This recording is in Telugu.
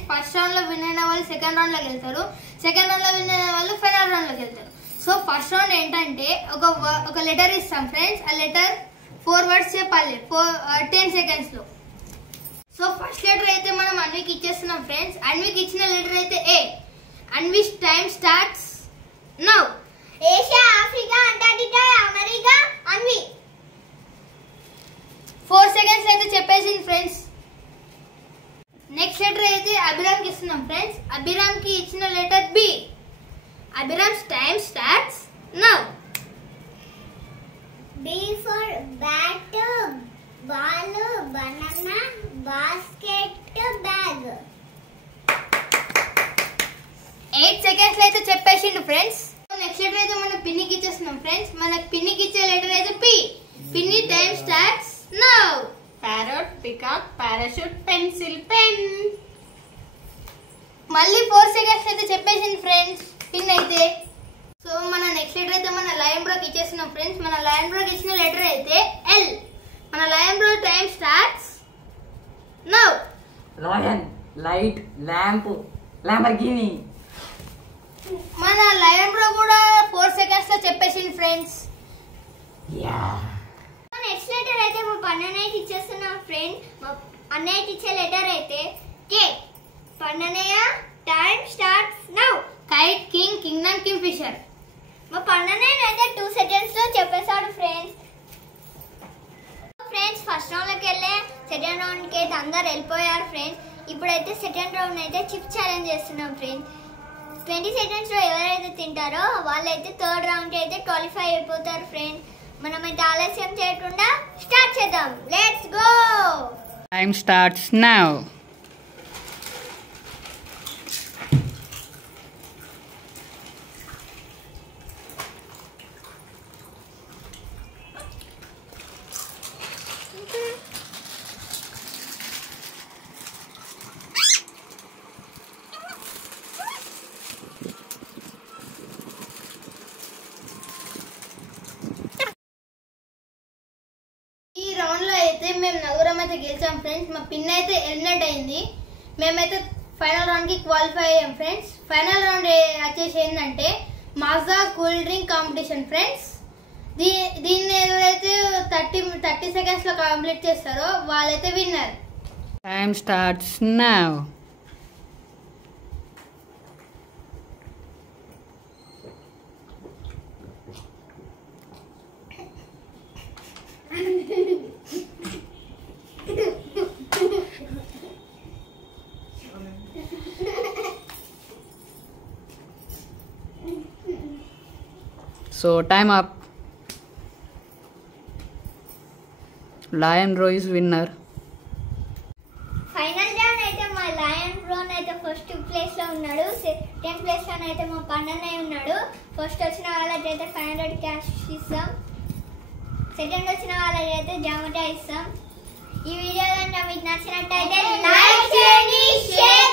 ఫ్రెండ్స్. ఫస్ట్ రౌండ్ లో విన్ అయిన వాళ్ళు సెకండ్ రౌండ్ లోకి వెళ్తారు, సెకండ్ రౌండ్ లో విన్ అయిన వాళ్ళు ఫైనల్ రౌండ్ లోకి వెళ్తారు. సో ఫస్ట్ రౌండ్ ఏంటంటే ఒక లెటర్ ఇస్తాం ఫ్రెండ్స్. ఆ లెటర్ 4 words చెప్పాలి 10 seconds లో. సో ఫస్ట్ లెటర్ అయితే మనం అన్వికి ఇచ్చేస్తున్నాం ఫ్రెండ్స్. అన్వికి ఇచ్చిన లెటర్ అయితే A. Anvi time starts now. Asia, Africa, Antarctica, America, Anvi 4 seconds అయితే చెప్పేసింది ఫ్రెండ్స్. నెక్స్ట్ లెటర్ అయితే అభిరామ్ కి ఇస్తున్నాం ఫ్రెండ్స్. అభిరామ్ కి ఇచ్చిన letter B. Abhiram time starts now. B for bat, ball, banana, basket, bag. 8 seconds లో అయితే చెప్పేసిండు ఫ్రెండ్స్. నెక్స్ట్ లెటర్ అయితే మనం పిన్నికి ఇచ్చేస్తున్నాం ఫ్రెండ్స్. మనకి పిన్నికి ఇచ్చే లెటర్ అయితే పి. పిన్ని time starts now. Parrot, peacock, parachute, pencil, pen. మళ్ళీ 4 seconds అయితే చెప్పేసింది ఫ్రెండ్స్ పిన్ అయితే. సో మన నెక్స్ట్ లెటర్ అయితే మన లయన్ బ్రోకి ఇచ్చేస్తున్నాం ఫ్రెండ్స్. మన లయన్ బ్రోకి ఇచ్చిన లెటర్ అయితే ఎల్. మన lion bro time starts now. Lion, light, lamp, Lamborghini. మన లయన్ బ్రో కూడా 4 seconds లో చెప్పేసింది ఫ్రెండ్స్. నెక్స్ట్ లెటర్ అయితే మా పన్నయ్యకి ఇచ్చేస్తున్నాం ఫ్రెండ్. మా అన్నయ్యకి ఇచ్చే లెటర్ అయితే K. Pannayya time starts now. Kite, king, kingdom, Kingfisher. మా పన్నయ్య అయితే 2 seconds లో చెప్పేశాడు ఫ్రెండ్స్. ఫ్రెండ్స్ ఫస్ట్ రౌండ్ లోకి వెళ్ళే సెకండ్ రౌండ్ కి అయితే అందరు వెళ్ళిపోయారు ఫ్రెండ్స్. ఇప్పుడైతే సెకండ్ రౌండ్ అయితే చిప్ ఛాలెంజ్ చేస్తున్నాం ఫ్రెండ్స్. 20 seconds లో ఎవరైతే తింటారో వాళ్ళైతే థర్డ్ రౌండ్ కి అయితే క్వాలిఫై అయిపోతారు ఫ్రెండ్స్. మనమైతే ఆలస్యం చేయకుండా స్టార్ట్ చేద్దాం. Let's go. Time starts now. ఈ రౌండ్ లో అయితే మేము నలుగురం అయితే గెలిచాం ఫ్రెండ్స్. మా పిన్ అయితే ఎలిమినేట్ అయింది. మేమైతే ఫైనల్ రౌండ్ కి క్వాలిఫై అయ్యాం ఫ్రెండ్స్. ఫైనల్ రౌండ్ వచ్చేసి ఏంటంటే Maaza cool drink competition friends. దీన్ని ఎవరైతే 30 seconds లో కంప్లీట్ చేస్తారో వాళ్ళైతే winner. Time starts now. So time up. Lion Bro is winner. Final round అయితే మా లయన్ బ్రోన్ అయితే ఫస్ట్ ప్లేస్ లో ఉన్నాడు. సెకండ్ ప్లేస్ లో అయితే మా పన్నయ్య ఉన్నాడు. ఫస్ట్ వచ్చిన వాళ్ళకైతే 500 క్యాష్ ఇస్తాం. సెకండ్ వచ్చిన వాళ్ళకైతే జామటా ఇస్తాం. ఈ వీడియో కనుక మీకు నచ్చినట్టయితే లైక్ చేయండి, షేర్